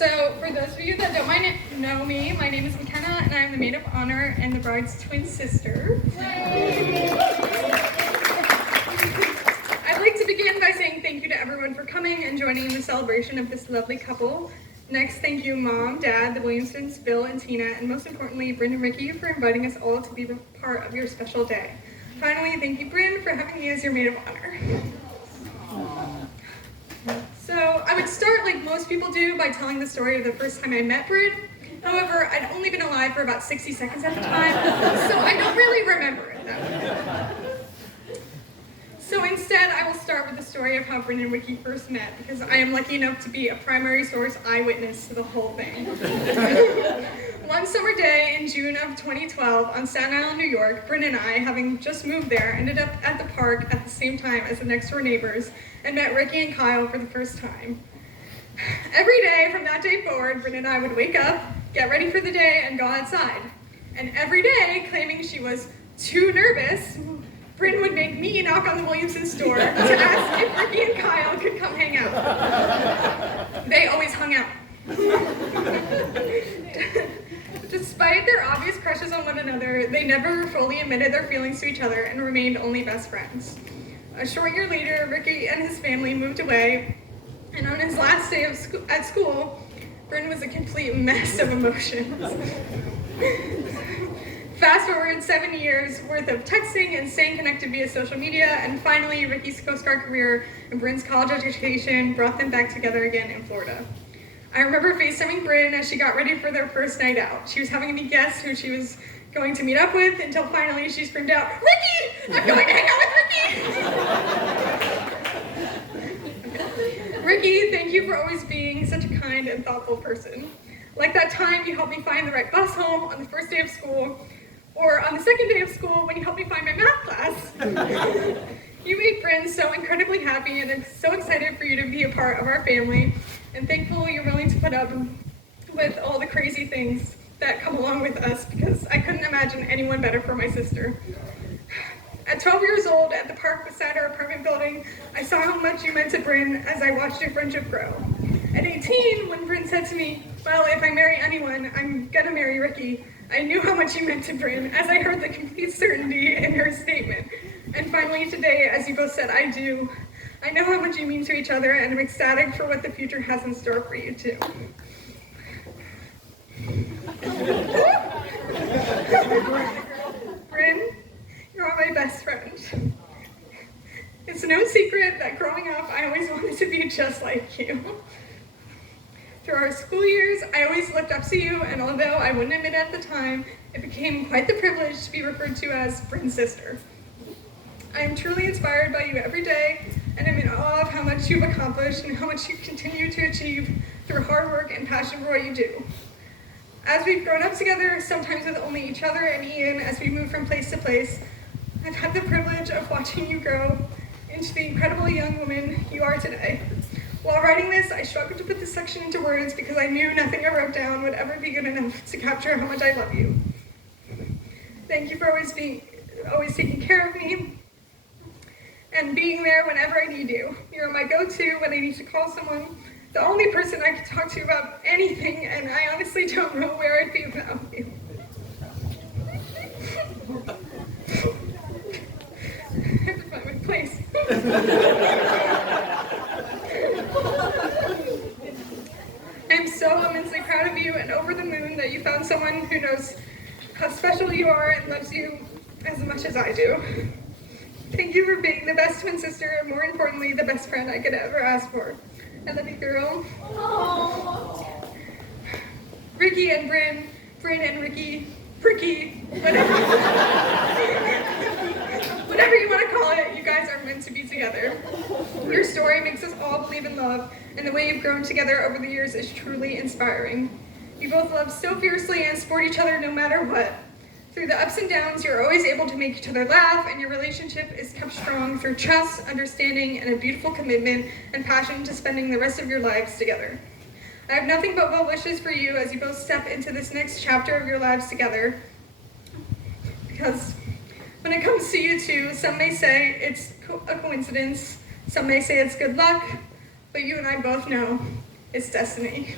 So, for those of you that don't know me, my name is McKenna, and I'm the maid of honor and the bride's twin sister. I'd like to begin by saying thank you to everyone for coming and joining in the celebration of this lovely couple. Next, thank you, Mom, Dad, the Williamsons, Bill, and Tina, and most importantly, Bryn and Ricky for inviting us all to be part of your special day. Finally, thank you, Bryn, for having me as your maid of honor. So I would start like most people do by telling the story of the first time I met Bryn. However, I'd only been alive for about 60 seconds at the time, so I don't really remember it that well. So instead, I will start with the story of how Bryn and Ricky first met, because I am lucky enough to be a primary source eyewitness to the whole thing. One summer day in June of 2012 on Staten Island, New York, Bryn and I, having just moved there, ended up at the park at the same time as the next door neighbors and met Ricky and Kyle for the first time. Every day from that day forward, Bryn and I would wake up, get ready for the day, and go outside. And every day, claiming she was too nervous, Bryn would make me knock on the Williamsons' door to ask if Ricky and Kyle could come hang out. They always hung out. Despite their obvious crushes on one another, they never fully admitted their feelings to each other and remained only best friends. A short year later, Ricky and his family moved away, and on his last day at school, Bryn was a complete mess of emotions. Fast forward 7 years worth of texting and staying connected via social media, and finally Ricky's Coast Guard career and Bryn's college education brought them back together again in Florida. I remember FaceTiming Bryn as she got ready for their first night out. She was having me guess who she was going to meet up with until finally she screamed out, "Ricky! I'm going to hang out with Ricky!" Ricky, thank you for always being such a kind and thoughtful person. Like that time you helped me find the right bus home on the first day of school, or on the second day of school when you helped me find my math class. You made Bryn so incredibly happy, and I'm so excited for you to be a part of our family, and thankful you're willing to put up with all the crazy things that come along with us, because I couldn't imagine anyone better for my sister. At 12 years old, at the park beside our apartment building, I saw how much you meant to Bryn as I watched your friendship grow. At 18, when Bryn said to me, "Well, if I marry anyone, I'm gonna marry Ricky," I knew how much you meant to Bryn as I heard the complete certainty in her statement. And finally today, as you both said, "I do," I know how much you mean to each other, and I'm ecstatic for what the future has in store for you too. Bryn, you're my best friend. It's no secret that growing up, I always wanted to be just like you. Through our school years, I always looked up to you, and although I wouldn't admit it at the time, it became quite the privilege to be referred to as Bryn's sister. I am truly inspired by you every day, and I'm in awe of how much you've accomplished and how much you continue to achieve through hard work and passion for what you do. As we've grown up together, sometimes with only each other and Ian as we move from place to place, I've had the privilege of watching you grow into the incredible young woman you are today. While writing this, I struggled to put this section into words because I knew nothing I wrote down would ever be good enough to capture how much I love you. Thank you for always taking care of me and being there whenever I need you. You're my go-to when I need to call someone, the only person I can talk to about anything, and I honestly don't know where I'd be without you. I have to find my place. I'm so immensely proud of you and over the moon that you found someone who knows how special you are and loves you as much as I do. Thank you for being the best twin sister, and more importantly, the best friend I could ever ask for. I love you, girl. Aww. Ricky and Bryn, Bryn and Ricky, whatever you want to call it, you guys are meant to be together. Your story makes us all believe in love, and the way you've grown together over the years is truly inspiring. You both love so fiercely and support each other no matter what. Through the ups and downs, you're always able to make each other laugh, and your relationship is kept strong through trust, understanding, and a beautiful commitment and passion to spending the rest of your lives together. I have nothing but well wishes for you as you both step into this next chapter of your lives together. Because when it comes to you two, some may say it's a coincidence, some may say it's good luck, but you and I both know It's destiny.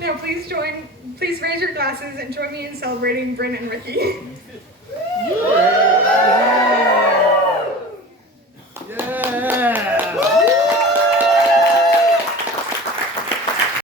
Now please raise your glasses and join me in celebrating Bryn and Ricky.